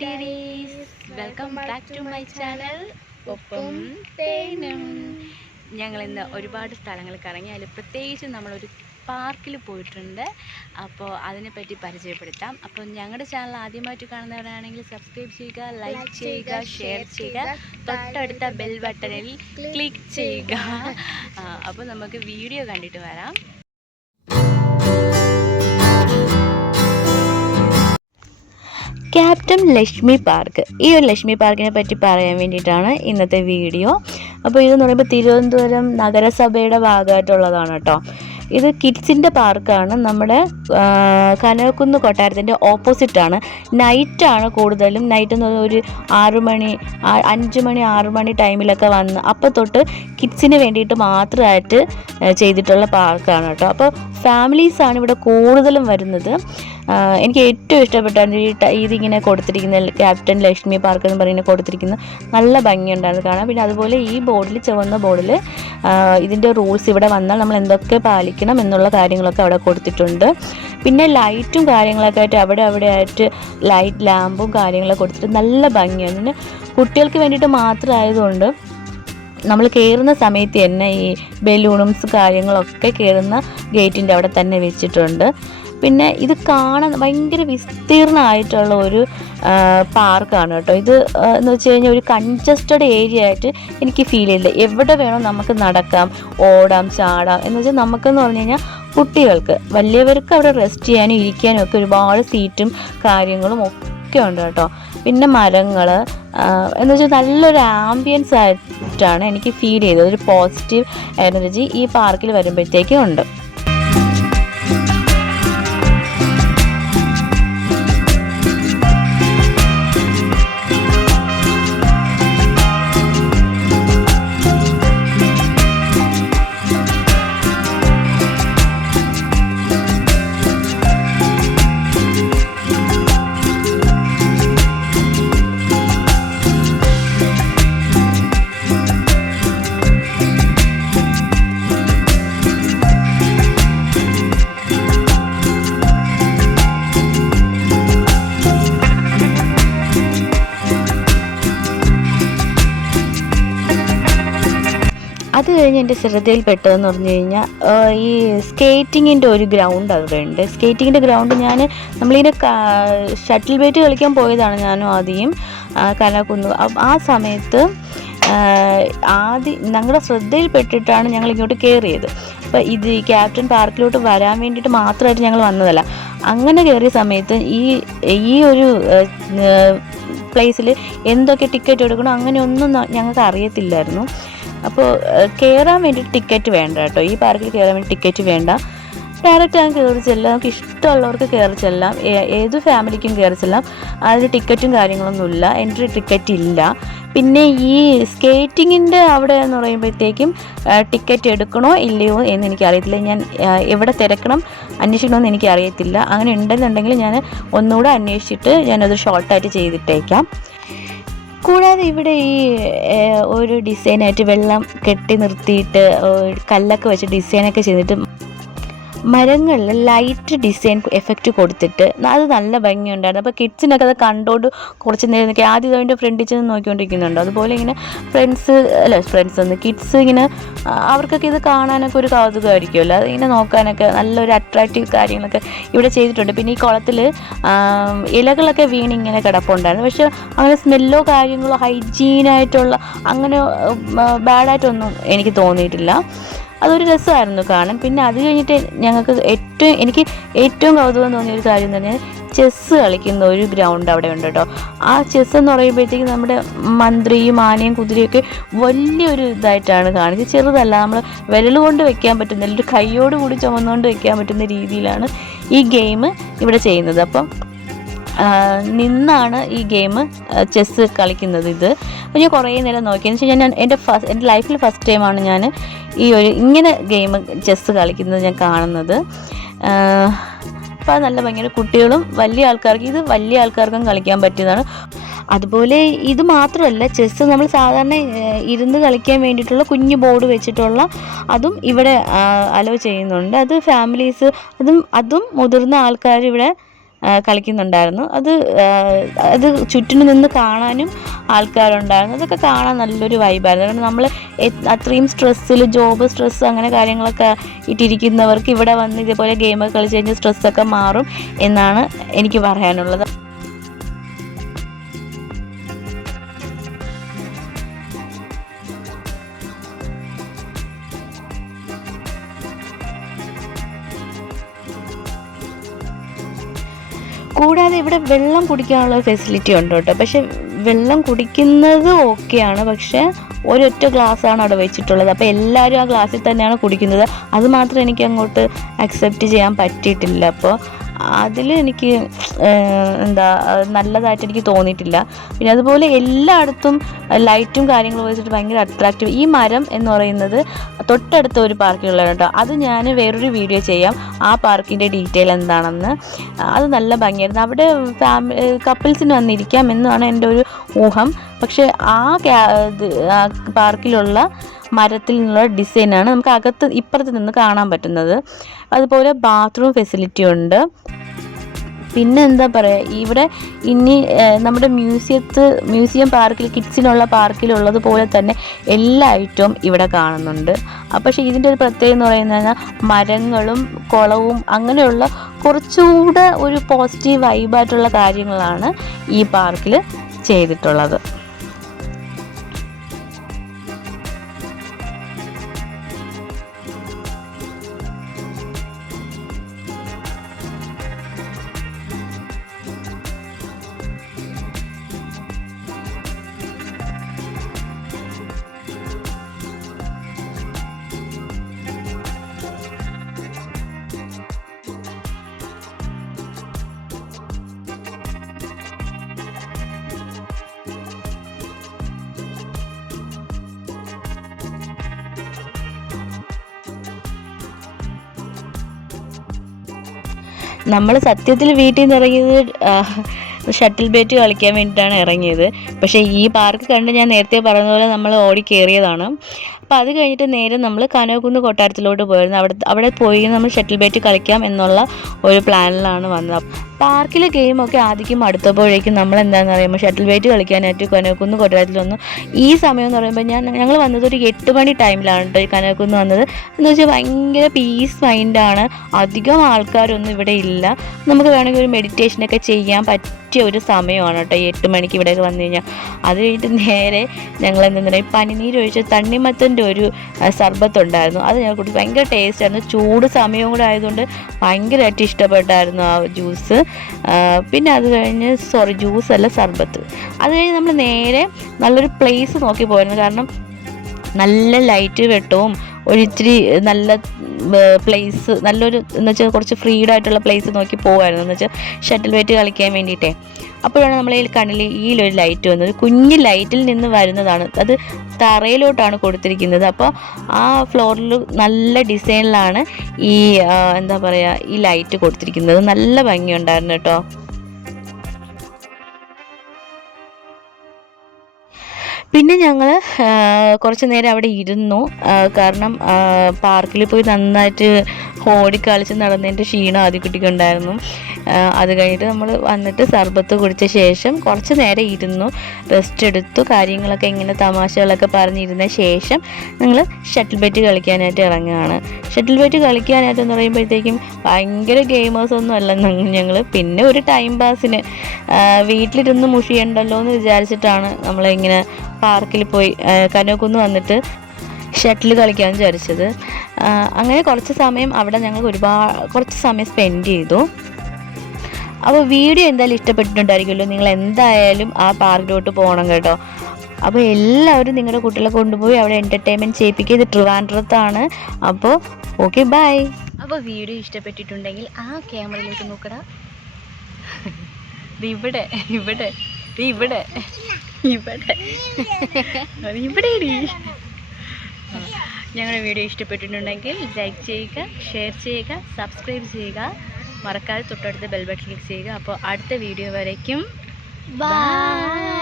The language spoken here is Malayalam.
dearies, welcome back to my channel. ഒപ്പം തേനും ഞങ്ങൾ ഇന്ന് ഒരുപാട് സ്ഥലങ്ങൾ കറങ്ങി. അതിൽ പ്രത്യേകിച്ച് നമ്മളൊരു പാർക്കിൽ പോയിട്ടുണ്ട്. അപ്പോൾ അതിനെപ്പറ്റി പരിചയപ്പെടുത്താം. അപ്പോൾ ഞങ്ങളുടെ ചാനൽ ആദ്യമായിട്ട് കാണുന്നവരാണെങ്കിൽ സബ്സ്ക്രൈബ് ചെയ്യുക, ലൈക്ക് ചെയ്യുക, ഷെയർ ചെയ്യുക, തൊട്ടടുത്ത ബെൽ ബട്ടണിൽ ക്ലിക്ക് ചെയ്യുക. അപ്പോൾ നമുക്ക് വീഡിയോ കണ്ടിട്ട് വരാം. Captain Lakshmi park. ഈ ഒരു ലക്ഷ്മി പാർക്കിനെ പറ്റി പറയാൻ വേണ്ടിയിട്ടാണ് ഇന്നത്തെ വീഡിയോ. അപ്പോൾ ഇതെന്ന് പറയുമ്പോൾ തിരുവനന്തപുരം നഗരസഭയുടെ ഭാഗമായിട്ടുള്ളതാണ് കേട്ടോ. ഇത് കിഡ്സിൻ്റെ പാർക്കാണ്. നമ്മുടെ കനകക്കുന്ന് കൊട്ടാരത്തിൻ്റെ ഓപ്പോസിറ്റാണ്. നൈറ്റാണ് കൂടുതലും. നൈറ്റ് എന്ന് പറഞ്ഞാൽ ഒരു 6 മണി 5 മണി 6 മണി ടൈമിലൊക്കെ വന്ന് അപ്പോൾ തൊട്ട് കിഡ്സിന് വേണ്ടിയിട്ട് മാത്രമായിട്ട് ചെയ്തിട്ടുള്ള പാർക്കാണ് കേട്ടോ. അപ്പോൾ ഫാമിലീസാണ് ഇവിടെ കൂടുതലും വരുന്നത്. എനിക്ക് ഏറ്റവും ഇഷ്ടപ്പെട്ടാണ് ഇതിങ്ങനെ കൊടുത്തിരിക്കുന്നത്. ക്യാപ്റ്റൻ ലക്ഷ്മി പാർക്ക് എന്ന് പറയുന്നത് കൊടുത്തിരിക്കുന്നത് നല്ല ഭംഗിയുണ്ടായിരുന്നു കാണാൻ. പിന്നെ അതുപോലെ ഈ ബോർഡിൽ, ചുവന്ന ബോർഡിൽ ഇതിൻ്റെ റൂൾസ്, ഇവിടെ വന്നാൽ നമ്മൾ എന്തൊക്കെ പാലിക്കണം എന്നുള്ള കാര്യങ്ങളൊക്കെ അവിടെ കൊടുത്തിട്ടുണ്ട്. പിന്നെ ലൈറ്റും കാര്യങ്ങളൊക്കെ ആയിട്ട് അവിടെ ആയിട്ട് ലൈറ്റ് ലാമ്പും കാര്യങ്ങളൊക്കെ കൊടുത്തിട്ട് നല്ല ഭംഗിയാണ്. പിന്നെ കുട്ടികൾക്ക് വേണ്ടിയിട്ട് മാത്രമായതുകൊണ്ട് നമ്മൾ കയറുന്ന സമയത്ത് തന്നെ ഈ ബലൂൺസ് കാര്യങ്ങളൊക്കെ കയറുന്ന ഗേറ്റിൻ്റെ അവിടെ തന്നെ വെച്ചിട്ടുണ്ട്. പിന്നെ ഇത് കാണാൻ ഭയങ്കര വിസ്തീർണമായിട്ടുള്ള ഒരു പാർക്കാണ് കേട്ടോ. ഇത് എന്ന് വെച്ച് കഴിഞ്ഞാൽ ഒരു കൺജസ്റ്റഡ് ഏരിയ ആയിട്ട് എനിക്ക് ഫീൽ ചെയ്യില്ല. എവിടെ വേണോ നമുക്ക് നടക്കാം, ഓടാം, ചാടാം. എന്ന് വെച്ചാൽ നമുക്കെന്ന് പറഞ്ഞു കഴിഞ്ഞാൽ കുട്ടികൾക്ക്, വലിയവർക്ക് അവിടെ റെസ്റ്റ് ചെയ്യാനും ഇരിക്കാനും ഒക്കെ ഒരുപാട് സീറ്റും കാര്യങ്ങളും ഒക്കെ ഉണ്ട് കേട്ടോ. പിന്നെ മരങ്ങൾ എന്ന് വെച്ചാൽ നല്ലൊരു ആംബിയൻസ് ആയിട്ടാണ് എനിക്ക് ഫീൽ ചെയ്തത്. ഒരു പോസിറ്റീവ് എനർജി ഈ പാർക്കിൽ വരുമ്പോഴത്തേക്കും ഉണ്ട്. അത് കഴിഞ്ഞ് എൻ്റെ ശ്രദ്ധയിൽപ്പെട്ടതെന്ന് പറഞ്ഞു കഴിഞ്ഞാൽ ഈ സ്കേറ്റിങ്ങിൻ്റെ ഒരു ഗ്രൗണ്ട് അവിടെ ഉണ്ട്. സ്കേറ്റിങ്ങിൻ്റെ ഗ്രൗണ്ട് നമ്മളിങ്ങനെ ഷട്ടിൽ ബാറ്റ് കളിക്കാൻ പോയതാണ് ഞാനും ആദ്യം കനകക്കുന്ന്. ആ സമയത്ത് ഞങ്ങളുടെ ശ്രദ്ധയിൽപ്പെട്ടിട്ടാണ് ഞങ്ങൾ ഇങ്ങോട്ട് കയറിയത്. അപ്പോൾ ഇത് ഈ ക്യാപ്റ്റൻ പാർക്കിലോട്ട് വരാൻ വേണ്ടിയിട്ട് മാത്രമായിട്ട് ഞങ്ങൾ വന്നതല്ല. അങ്ങനെ കയറിയ സമയത്ത് ഈ ഒരു പ്ലേസിൽ എന്തൊക്കെ ടിക്കറ്റ് എടുക്കണം അങ്ങനെയൊന്നും ഞങ്ങൾക്ക് അറിയത്തില്ലായിരുന്നു. അപ്പോൾ കയറാൻ വേണ്ടിയിട്ട് ടിക്കറ്റ് വേണ്ട കേട്ടോ. ഈ പാർക്കിൽ കയറാൻ വേണ്ടി ടിക്കറ്റ് വേണ്ട. ഡയറക്റ്റ് ഞാൻ കയറി ചെല്ലാം. നമുക്ക് ഇഷ്ടമുള്ളവർക്ക് കയറി ചെല്ലാം. ഏത് ഫാമിലിക്കും കയറി ചെല്ലാം. അതിന് ടിക്കറ്റും കാര്യങ്ങളൊന്നുമില്ല. എൻട്രി ടിക്കറ്റ് ഇല്ല. പിന്നെ ഈ സ്കേറ്റിങ്ങിൻ്റെ അവിടെ എന്ന് പറയുമ്പോഴത്തേക്കും ടിക്കറ്റ് എടുക്കണോ ഇല്ലയോ എന്ന് എനിക്കറിയത്തില്ല. ഞാൻ എവിടെ തിരക്കണം അന്വേഷിക്കണമെന്ന് എനിക്കറിയത്തില്ല. അങ്ങനെ ഉണ്ടെന്നുണ്ടെങ്കിൽ ഞാൻ ഒന്നുകൂടെ അന്വേഷിച്ചിട്ട് ഞാനത് ഷോർട്ടായിട്ട് ചെയ്തിട്ടേക്കാം. കൂടാതെ ഇവിടെ ഈ ഒരു ഡിസൈനായിട്ട് വെള്ളം കെട്ടി നിർത്തിയിട്ട് കല്ലൊക്കെ വെച്ച് ഡിസൈനൊക്കെ ചെയ്തിട്ട് മരങ്ങളിൽ ലൈറ്റ് ഡിസൈൻ എഫക്റ്റ് കൊടുത്തിട്ട് അത് നല്ല ഭംഗിയുണ്ടായിരുന്നു. അപ്പോൾ കിഡ്സിനൊക്കെ അത് കണ്ടോണ്ട് കുറച്ച് നേരം ആദ്യം അതിൻ്റെ ഫ്രണ്ടിൽ ചെന്ന് നോക്കിക്കൊണ്ടിരിക്കുന്നുണ്ട്. അതുപോലെ ഇങ്ങനെ ഫ്രണ്ട്സ് കിഡ്സ് ഇങ്ങനെ അവർക്കൊക്കെ ഇത് കാണാനൊക്കെ ഒരു കൗതുകമായിരിക്കുമല്ലോ. അതിങ്ങനെ നോക്കാനൊക്കെ നല്ലൊരു അട്രാക്റ്റീവ് കാര്യങ്ങളൊക്കെ ഇവിടെ ചെയ്തിട്ടുണ്ട്. പിന്നെ ഈ കുളത്തിൽ ഇലകളൊക്കെ വീണിങ്ങനെ കിടപ്പുണ്ടായിരുന്നു. പക്ഷെ അങ്ങനെ സ്മെല്ലോ കാര്യങ്ങളോ ഹൈജീനായിട്ടുള്ള അങ്ങനെ ബാഡായിട്ടൊന്നും എനിക്ക് തോന്നിയിട്ടില്ല. അതൊരു രസമായിരുന്നു കാണാൻ. പിന്നെ അത് കഴിഞ്ഞിട്ട് എനിക്ക് ഏറ്റവും കൗതുകം തോന്നിയൊരു കാര്യം തന്നെ ചെസ്സ് കളിക്കുന്ന ഒരു ഗ്രൗണ്ട് അവിടെ ഉണ്ട് കേട്ടോ. ആ ചെസ്സ് എന്ന് പറയുമ്പോഴത്തേക്കും നമ്മുടെ മന്ത്രിയും ആനയും കുതിരയൊക്കെ വലിയൊരു ഇതായിട്ടാണ് കാണിച്ചത്. ചെറുതല്ല, നമ്മൾ വിരൽ കൊണ്ട് വെക്കാൻ പറ്റുന്ന, ഒരു കൈയോട് കൂടി ചുമന്നുകൊണ്ട് വെക്കാൻ പറ്റുന്ന രീതിയിലാണ് ഈ ഗെയിം ഇവിടെ ചെയ്യുന്നത്. അപ്പം നിന്നാണ് ഈ ഗെയിം ചെസ്സ് കളിക്കുന്നത്. ഇത് അപ്പോൾ ഞാൻ കുറേ നേരം നോക്കിയെന്ന് വെച്ചാൽ ഞാൻ എൻ്റെ ലൈഫിൽ ഫസ്റ്റ് ടൈമാണ് ഞാൻ ഇങ്ങനെ ഗെയിം ചെസ്സ് കളിക്കുന്നത് ഞാൻ കാണുന്നത്. അപ്പോൾ അത് നല്ല ഭംഗിയാണ്. കുട്ടികളും വലിയ ആൾക്കാർക്കും കളിക്കാൻ പറ്റിയതാണ്. അതുപോലെ ഇത് മാത്രമല്ല, ചെസ്സ് നമ്മൾ സാധാരണ ഇരുന്ന് കളിക്കാൻ വേണ്ടിയിട്ടുള്ള കുഞ്ഞു ബോർഡ് വെച്ചിട്ടുള്ള അതും ഇവിടെ അലോ ചെയ്യുന്നുണ്ട്. അത് ഫാമിലീസ് അതും മുതിർന്ന ആൾക്കാർ ഇവിടെ കളിക്കുന്നുണ്ടായിരുന്നു. അത് ചുറ്റിനും നിന്ന് കാണാനും ആൾക്കാരുണ്ടായിരുന്നു. അതൊക്കെ കാണാൻ നല്ലൊരു വൈബായിരുന്നു. കാരണം നമ്മൾ അത്രയും സ്ട്രെസ്സിൽ ജോബ് സ്ട്രെസ്സ് അങ്ങനെ കാര്യങ്ങളൊക്കെ ഇട്ടിരിക്കുന്നവർക്ക് ഇവിടെ വന്ന് ഇതേപോലെ ഗെയിമൊക്കെ കളിച്ച് കഴിഞ്ഞാൽ സ്ട്രെസ്സൊക്കെ മാറും എന്നാണ് എനിക്ക് പറയാനുള്ളത്. കൂടാതെ ഇവിടെ വെള്ളം കുടിക്കാനുള്ള ഫെസിലിറ്റി ഉണ്ട് കേട്ടോ. പക്ഷെ വെള്ളം കുടിക്കുന്നത് ഓക്കെയാണ്, പക്ഷെ ഒരൊറ്റ ഗ്ലാസ്സാണ് അവിടെ വെച്ചിട്ടുള്ളത്. അപ്പോൾ എല്ലാവരും ആ ഗ്ലാസ്സിൽ തന്നെയാണ് കുടിക്കുന്നത്. അത് മാത്രം എനിക്ക് അങ്ങോട്ട് അക്സെപ്റ്റ് ചെയ്യാൻ പറ്റിയിട്ടില്ല. അപ്പോൾ അതിൽ എനിക്ക് നല്ലതായിട്ട് എനിക്ക് തോന്നിയിട്ടില്ല. പിന്നെ അതുപോലെ എല്ലായിടത്തും ലൈറ്റും കാര്യങ്ങളും വെച്ചിട്ട് ഭയങ്കര അട്രാക്റ്റീവ്. ഈ മരം എന്ന് പറയുന്നത് തൊട്ടടുത്ത ഒരു പാർക്കിലുള്ളതാണ് കേട്ടോ. അത് ഞാൻ വേറൊരു വീഡിയോ ചെയ്യാം, ആ പാർക്കിൻ്റെ ഡീറ്റെയിൽ എന്താണെന്ന്. അത് നല്ല ഭംഗിയായിരുന്നു. അവിടെ കപ്പിൾസിന് വന്നിരിക്കാം എന്നാണ് എൻ്റെ ഒരു ഊഹം. പക്ഷേ ആ പാർക്കിലുള്ള മരത്തിൽ നിന്നുള്ള ഡിസൈനാണ് നമുക്ക് അകത്ത് ഇപ്പുറത്ത് നിന്ന് കാണാൻ പറ്റുന്നത്. അതുപോലെ ബാത്റൂം ഫെസിലിറ്റി ഉണ്ട്. പിന്നെ എന്താ പറയുക, ഇവിടെ ഇനി നമ്മുടെ മ്യൂസിയം പാർക്കിൽ കിഡ്സിനുള്ള പാർക്കിലുള്ളതുപോലെ തന്നെ എല്ലാ ഐറ്റവും ഇവിടെ കാണുന്നുണ്ട്. പക്ഷേ ഇതിൻ്റെ ഒരു പ്രത്യേകത എന്ന് പറയുന്നത് മരങ്ങളും കുളവും അങ്ങനെയുള്ള കുറച്ചുകൂടെ ഒരു പോസിറ്റീവ് വൈബായിട്ടുള്ള കാര്യങ്ങളാണ് ഈ പാർക്കിൽ ചെയ്തിട്ടുള്ളത്. നമ്മൾ സത്യത്തിൽ വീട്ടിൽ നിന്ന് ഇറങ്ങിയത് ഷട്ടിൽ ബാറ്റ് കളിക്കാൻ വേണ്ടിയിട്ടാണ് ഇറങ്ങിയത്. പക്ഷേ ഈ പാർക്ക് കണ്ട് ഞാൻ നേരത്തെ പറഞ്ഞ പോലെ നമ്മൾ ഓടി കയറിയതാണ്. അപ്പോൾ അത് കഴിഞ്ഞിട്ട് നേരെ നമ്മൾ കനോക്കുന്ന് കൊട്ടാരത്തിലോട്ട് പോയിരുന്നു. അവിടെ പോയി നമ്മൾ ഷട്ടിൽ ബാറ്റ് കളിക്കാം എന്നുള്ള ഒരു പ്ലാനിലാണ് വന്നത്. പാർക്കിലെ ഗെയിമൊക്കെ ആദ്യം അടുത്തപ്പോഴേക്കും നമ്മൾ എന്താണെന്ന് പറയുമ്പോൾ ഷട്ടിൽ ബാറ്റ് കളിക്കാനായിട്ട് കനോക്കുന്ന് കൊട്ടാരത്തിൽ വന്നു. ഈ സമയം എന്ന് പറയുമ്പോൾ ഞങ്ങൾ വന്നത് ഒരു 8 മണി ടൈമിലാണ് കേട്ടോ ഈ കനോക്കുന്ന് വന്നത്. എന്ന് വെച്ചാൽ ഭയങ്കര പീസ് മൈൻഡാണ്, അധികം ആൾക്കാരൊന്നും ഇവിടെ ഇല്ല. നമുക്ക് വേണമെങ്കിൽ ഒരു മെഡിറ്റേഷനൊക്കെ ചെയ്യാൻ പറ്റിയ ഒരു സമയമാണ് കേട്ടോ 8 മണിക്ക് ഇവിടെയൊക്കെ വന്നു കഴിഞ്ഞാൽ. അത് കഴിഞ്ഞിട്ട് നേരെ ഞങ്ങൾ എന്താ പറയുക, പനിനീരൊഴിച്ച് തണ്ണിമത്തൻ്റെ ഒരു സർബത്തുണ്ടായിരുന്നു. അത് ഞങ്ങൾ കുടിച്ച് ഭയങ്കര ടേസ്റ്റ് ആയിരുന്നു. ചൂട് സമയവും കൂടെ ആയതുകൊണ്ട് ഭയങ്കരമായിട്ട് ഇഷ്ടപ്പെട്ടായിരുന്നു ആ ജ്യൂസ്. പിന്നെ അത് കഴിഞ്ഞ് ജ്യൂസല്ല സർബത്ത്. അത് കഴിഞ്ഞ് നമ്മൾ നേരെ നല്ലൊരു പ്ലേസ് നോക്കി പോയിരുന്നു. കാരണം നല്ല ലൈറ്റ് വെട്ടവും ഒരിച്ചിരി നല്ല പ്ലേസ്, നല്ലൊരു എന്ന് വെച്ചാൽ കുറച്ച് ഫ്രീഡായിട്ടുള്ള പ്ലേസ് നോക്കി പോകുമായിരുന്നു. എന്ന് വെച്ചാൽ ഷട്ടിൽ ബാറ്റ് കളിക്കാൻ വേണ്ടിയിട്ടേ. അപ്പോഴാണ് നമ്മളെ കണ്ണിൽ ഒരു ലൈറ്റ് വന്നത്. കുഞ്ഞ് ലൈറ്റിൽ നിന്ന് വരുന്നതാണ്, അത് തറയിലോട്ടാണ് കൊടുത്തിരിക്കുന്നത്. അപ്പോൾ ആ ഫ്ലോറിൽ നല്ല ഡിസൈനിലാണ് ഈ എന്താ പറയുക ഈ ലൈറ്റ് കൊടുത്തിരിക്കുന്നത്. നല്ല ഭംഗിയുണ്ടായിരുന്നു കേട്ടോ. പിന്നെ ഞങ്ങൾ കുറച്ച് നേരം അവിടെ ഇരുന്നു. കാരണം പാർക്കിൽ പോയി നന്നായിട്ട് ഓടിക്കളിച്ച് നടന്നതിൻ്റെ ക്ഷീണം ആദ്യ കുട്ടിക്കുണ്ടായിരുന്നു. അത് കഴിഞ്ഞിട്ട് നമ്മൾ വന്നിട്ട് സർബത്ത് കുടിച്ച ശേഷം കുറച്ച് നേരം ഇരുന്നു, റെസ്റ്റ് എടുത്തു, കാര്യങ്ങളൊക്കെ ഇങ്ങനെ തമാശകളൊക്കെ പറഞ്ഞിരുന്ന ശേഷം ഞങ്ങൾ ഷട്ടിൽ ബാറ്റ് കളിക്കാനായിട്ട് ഇറങ്ങുകയാണ്. ഷട്ടിൽ ബാറ്റ് കളിക്കാനായിട്ടെന്ന് പറയുമ്പോഴത്തേക്കും ഭയങ്കര ഗെയിമേഴ്സൊന്നും അല്ല ഞങ്ങൾ. പിന്നെ ഒരു ടൈം പാസിന് വീട്ടിലിരുന്ന് മുഷിയണ്ടല്ലോ എന്ന് വിചാരിച്ചിട്ടാണ് നമ്മളിങ്ങനെ പാർക്കിൽ പോയി കനോക്കുന്ന് വന്നിട്ട് ഷട്ടിൽ കളിക്കാൻ വിചാരിച്ചത്. അങ്ങനെ കുറച്ച് സമയം അവിടെ ഞങ്ങൾ കുറച്ച് സമയം സ്പെൻഡ് ചെയ്തു. അപ്പോൾ വീഡിയോ എന്തായാലും ഇഷ്ടപ്പെട്ടിട്ടുണ്ടായിരിക്കുമല്ലോ. നിങ്ങൾ എന്തായാലും ആ പാർക്കിലോട്ട് പോകണം കേട്ടോ. അപ്പോൾ എല്ലാവരും നിങ്ങളുടെ കുട്ടികളെ കൊണ്ടുപോയി അവിടെ എൻ്റർടൈൻമെൻറ്റ് ചെയ്യിപ്പിക്കുക. ഇത് ട്രിവാൻഡ്രത്താണ്. അപ്പോൾ ഓക്കെ, ബൈ. അപ്പോൾ വീഡിയോ ഇഷ്ടപ്പെട്ടിട്ടുണ്ടെങ്കിൽ ആ ക്യാമറയിലോട്ട് നോക്കടാ. ഇവിടെ ഇവിടെ ഇവിടെ ഇവിടെ ഇവിടെ ഞങ്ങളുടെ വീഡിയോ ഇഷ്ടപ്പെട്ടിട്ടുണ്ടെങ്കിൽ ലൈക്ക് ചെയ്യുക, ഷെയർ ചെയ്യുക, സബ്സ്ക്രൈബ് ചെയ്യുക, മറക്കാതെ തൊട്ടടുത്ത് ബെൽ ബട്ടൺ ക്ലിക്ക് ചെയ്യുക. അപ്പോൾ അടുത്ത വീഡിയോ വരയ്ക്കും ബൈ.